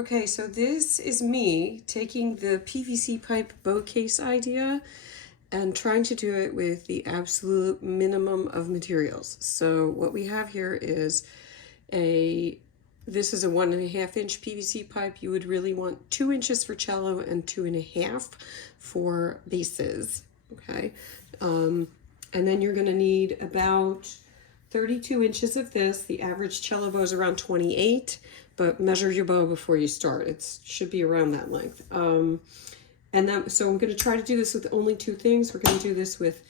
Okay, so this is me taking the PVC pipe bow case idea and trying to do it with the absolute minimum of materials. So what we have here is this is a 1.5 inch PVC pipe. You would really want 2 inches for cello and 2.5 for basses, okay? And then you're gonna need about 32 inches of this. The average cello bow is around 28, but measure your bow before you start. It should be around that length. So we're going to try to do this with only 2 things. We're going to do this with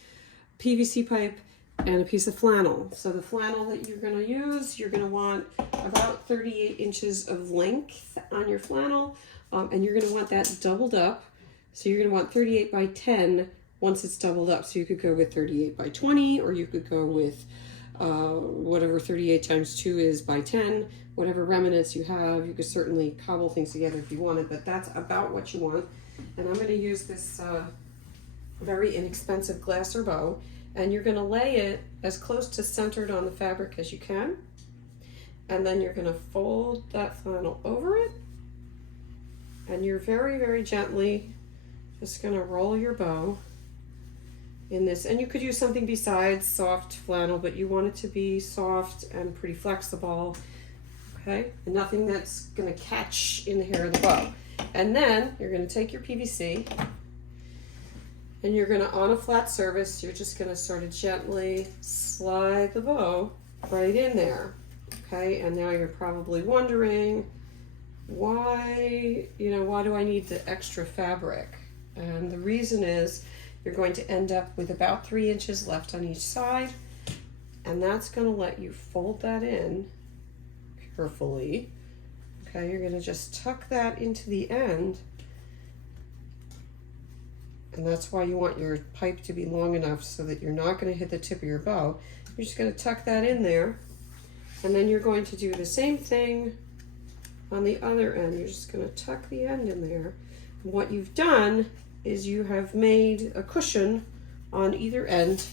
PVC pipe and a piece of flannel. So the flannel that you're going to use, you're going to want about 38 inches of length on your flannel, and you're going to want that doubled up. So you're going to want 38 by 10 once it's doubled up. So you could go with 38 by 20, or you could go with whatever 38 times 2 is by 10, whatever remnants you have. You could certainly cobble things together if you wanted, but that's about what you want. And I'm going to use this very inexpensive glasser bow, and you're going to lay it as close to centered on the fabric as you can, and then you're going to fold that flannel over it, and you're very, very gently just going to roll your bow in this. And you could use something besides soft flannel, but you want it to be soft and pretty flexible, okay? And nothing that's gonna catch in the hair of the bow. And then you're gonna take your PVC and you're gonna, on a flat surface, you're just gonna sort of gently slide the bow right in there, okay? And now you're probably wondering, why do I need the extra fabric? And the reason is, you're going to end up with about 3 inches left on each side, and that's going to let you fold that in carefully. Okay, you're going to just tuck that into the end, and that's why you want your pipe to be long enough so that you're not going to hit the tip of your bow. You're just going to tuck that in there, and then you're going to do the same thing on the other end. You're just going to tuck the end in there. And what you've done is you have made a cushion on either end,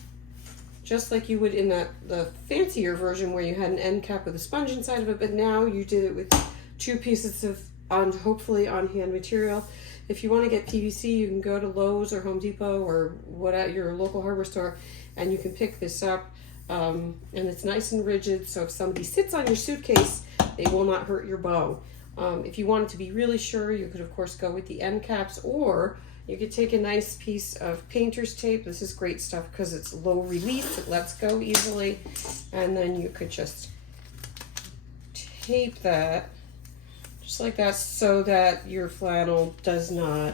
just like you would in the fancier version where you had an end cap with a sponge inside of it, but now you did it with 2 pieces of hopefully on hand material. If you want to get PVC, you can go to Lowe's or Home Depot or at your local hardware store, and you can pick this up, and it's nice and rigid, so if somebody sits on your suitcase, they will not hurt your bow. If you wanted to be really sure, you could of course go with the end caps, or you could take a nice piece of painter's tape. This is great stuff because it's low release, it lets go easily, and then you could just tape that just like that so that your flannel does not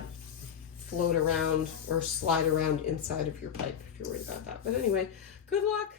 float around or slide around inside of your pipe if you're worried about that. But anyway, good luck.